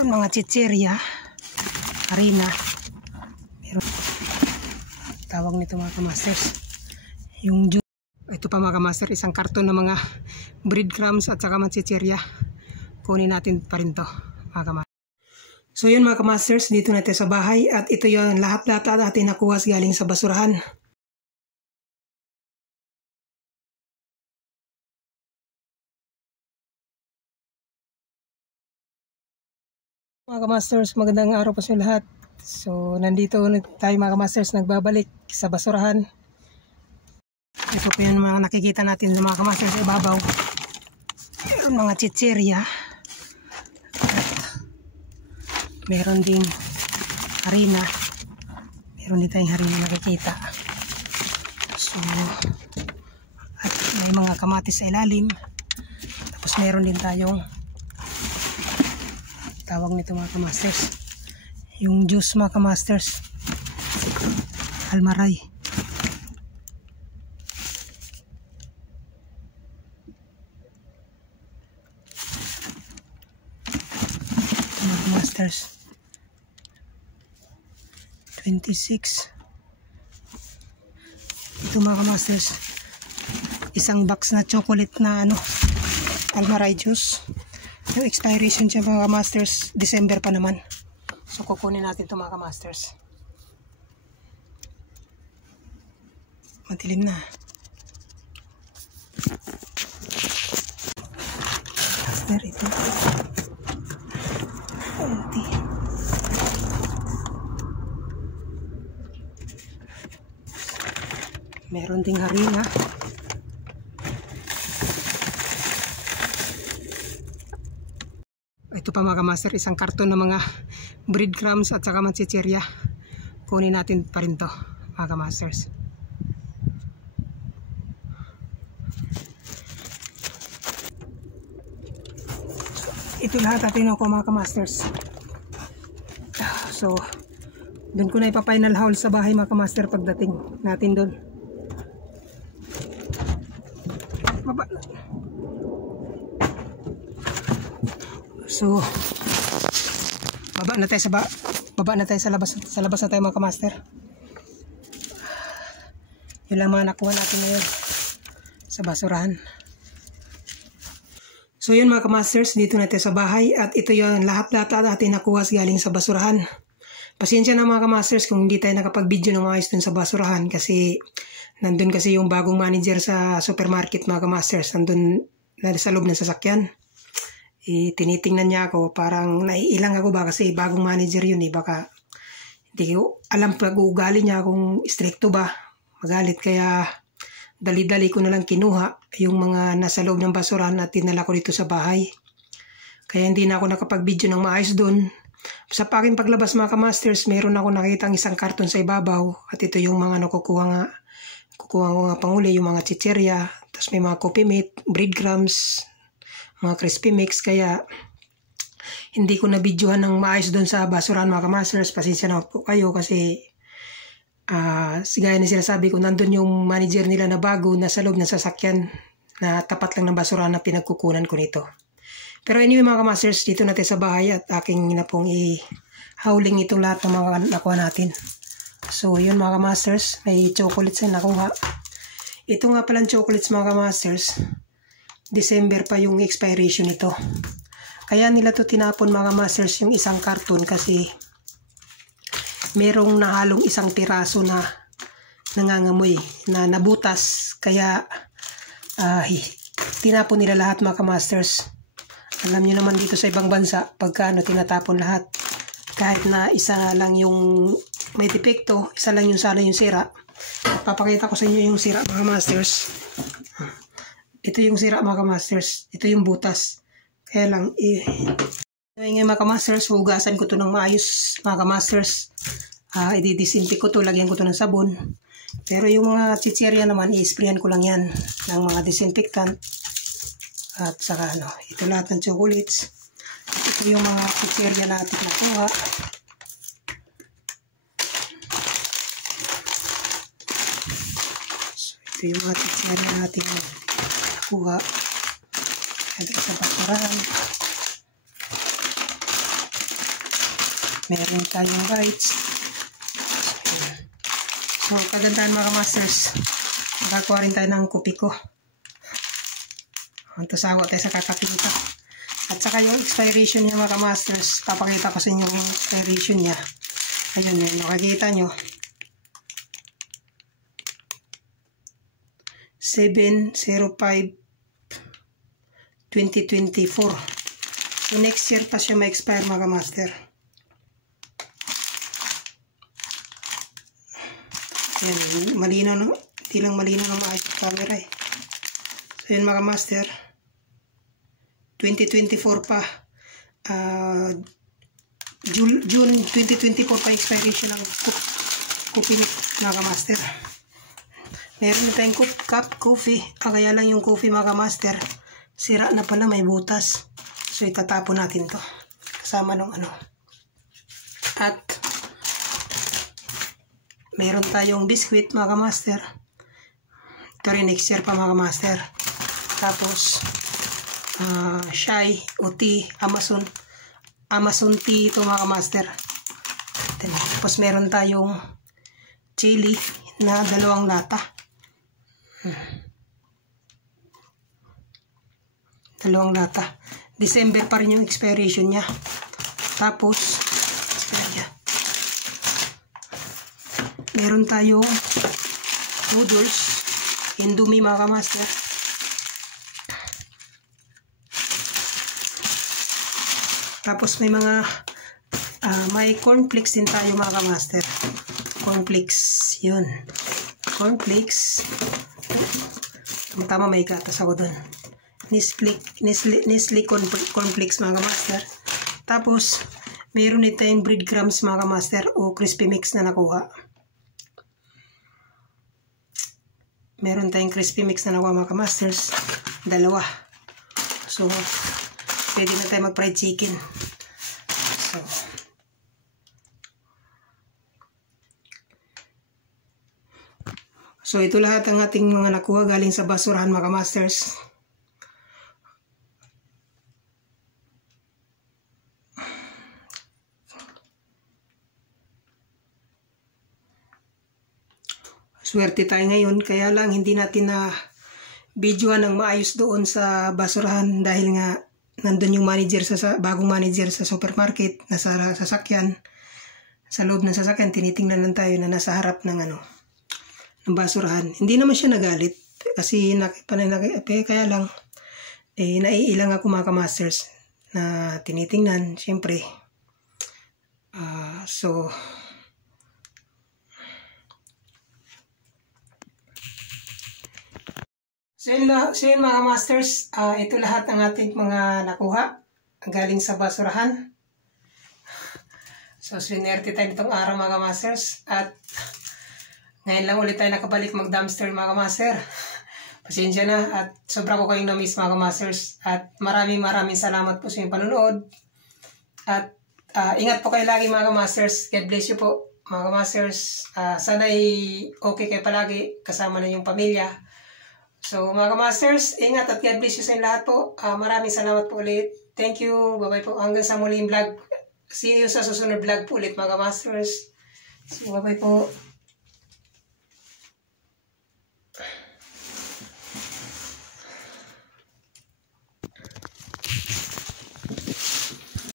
Meron mga chichirya, harina. Meron tawag nito mga kamasters, yung juice. Ito pa mga kamaster, isang karton ng mga breadcrumbs at saka mga chichirya. Kunin natin pa rin to mga kamaster. So yun mga kamasters, dito natin sa bahay at ito yung lahat-lahat natin nakuha galing sa basurahan. Mga kamasters, magandang araw po sa lahat. So nandito tayo mga kamasters, nagbabalik sa basurahan. Ito po yung mga nakikita natin ng mga kamasters sa ibabaw. Meron mga chichirya. Meron ding harina. Meron din tayong harina nakikita. So, at may mga kamatis sa ilalim. Tapos meron din tayong tawag nito mga kamasters, yung juice mga kamasters, almaray. Mga kamasters, 26. Ito mga kamasters, isang box na chocolate na almaray juice. Yung expiration siya mga kamasters, December pa naman. So kukunin natin ito mga kamasters. Madilim na. Master ito. Kunti. Meron ding harina. Ito pa mga kamaster, isang karton ng mga breadcrumbs at saka mga chichirya. Kunin natin pa rin to mga kamasters. Ito lahat natin ako mga kamasters. So doon ko na ipa-final haul sa bahay mga kamaster pagdating natin doon. So baba na tayo sa labas na tayo mga kamaster. Yun lang mga nakuha natin ngayon sa basurahan. So yun mga kamasters, dito na tayo sa bahay at ito yung lahat-lahat natin nakuha galing sa basurahan. Pasensya na mga kamasters kung hindi tayo nakapag-video ng maayos dun sa basurahan kasi nandun kasi yung bagong manager sa supermarket mga kamasters, nandun na sa loob ng sasakyan. Tinitingnan niya ako, parang naiilang ako ba kasi bagong manager yun baka hindi ko alam pag-uugali niya kung stricto ba, magalit, kaya dali-dali ko na lang kinuha yung mga nasa loob ng basurahan at tinala ko dito sa bahay. Kaya hindi na ako nakapag-video ng maayos doon. Sa aking paglabas mga kamasters, meron ako nakitang isang karton sa ibabaw at ito yung mga kukuha ko nga panguli, yung mga chichirya, tapos may mga coffee mate, breadcrumbs, mga crispy mix, kaya hindi ko na videohan ng maayos doon sa basurahan mga kamasters. Pasensya na po kayo kasi gaya na sinasabi ko, nandun yung manager nila na bago nasa loob ng sasakyan na tapat lang ng basurahan na pinagkukunan ko nito. Pero anyway mga kamasters, dito natin sa bahay at aking na pong i-hauling itong lahat ng mga nakuha natin. So yun mga kamasters, may chocolates na nakuha. Ito nga palang chocolates mga kamasters, December pa yung expiration nito. Kaya nila to tinapon mga masters yung isang karton kasi merong nahalong isang piraso na nangangamoy na nabutas. Kaya tinapon nila lahat mga masters. Alam nyo naman dito sa ibang bansa pagka tinatapon lahat. Kahit na isa lang yung may depekto, isa lang yung sana yung sira. Papakita ko sa inyo yung sira mga masters. Ito yung sira mga kamasters. Ito yung butas. Kaya lang, ngayon mga kamasters, hugasan ko to ng maayos mga kamasters. I-disinfect ko to, lagyan ko to ng sabon. Pero yung mga chichirya naman, i-sprayan ko lang yan ng mga disinfectant. At saka ito lahat ng chocolates. Ito yung mga chichirya natin nakuha. So, ito yung mga chichirya natin kuha. Ito sa basurahan. Meron tayong rights. So, kagandahan mga masters. Nakakuha rin tayo ng kopi ko. Tusago tayo sa kakapinta. At saka yung expiration niya mga masters. Papakita ko sa inyo yung expiration niya. Ayun yun. Makikita nyo. 7/05/2024. So, next year pa siya ma-expire mga master. Ayan, malinaw no? Hindi lang malinaw ng maayos yung camera eh. So, yun mga master. 2024 pa. June 2024 pa expiration ng coffee mga master. Meron na tayong cup coffee. Kaya lang yung coffee mga master. Sira na pala, may butas. So, itatapon natin to. Kasama nung ano. At, meron tayong biscuit mga master. Ito rin next year pa mga master. Tapos, Shai o tea, Amazon tea ito mga master. Tapos, meron tayong chili na 2 lata. 2 lata. December pa rin yung expiration niya. Tapos, meron tayong noodles, Indomie mga master. Tapos may mga may cornflakes din tayo mga master. Cornflakes, yun. Cornflakes. Tama, may gatas ako dun. Nestle cornflakes mga master. Tapos, meron din tayong breadcrumbs mga master o crispy mix na nakuha. Meron tayong crispy mix na nakuha mga masters. 2. So, pwede na tayo mag-fried chicken. So, ito lahat ang ating mga nakuha galing sa basurahan mga masters. Swerte tayo ngayon, kaya lang hindi natin na videoan ng maayos doon sa basurahan dahil nga nandun yung manager bagong manager sa supermarket, nasa sasakyan, sa loob ng sasakyan, tinitingnan lang tayo na nasa harap ng ng basurahan. Hindi naman siya nagalit kasi kaya lang naiilang ako mga masters na tinitingnan, syempre. So yun mga masters, ito lahat ng ating mga nakuha galing sa basurahan. So, swinerte tayo nitong araw mga masters. At ngayon lang ulit tayo nakabalik mag-dumpster mga master. Pasensya na at sobra ko kayong na-miss mga masters. At maraming salamat po sa inyong panonood. At ingat po kayo lagi mga masters. God bless you po mga masters. Sana'y okay kayo palagi kasama na yung pamilya. So mga masters, ingat at God bless you sa inyo lahat po. Maraming salamat po ulit. Thank you. Bye-bye po. Hanggang sa muling vlog. See you sa susunod vlog po ulit mga masters. So bye-bye po.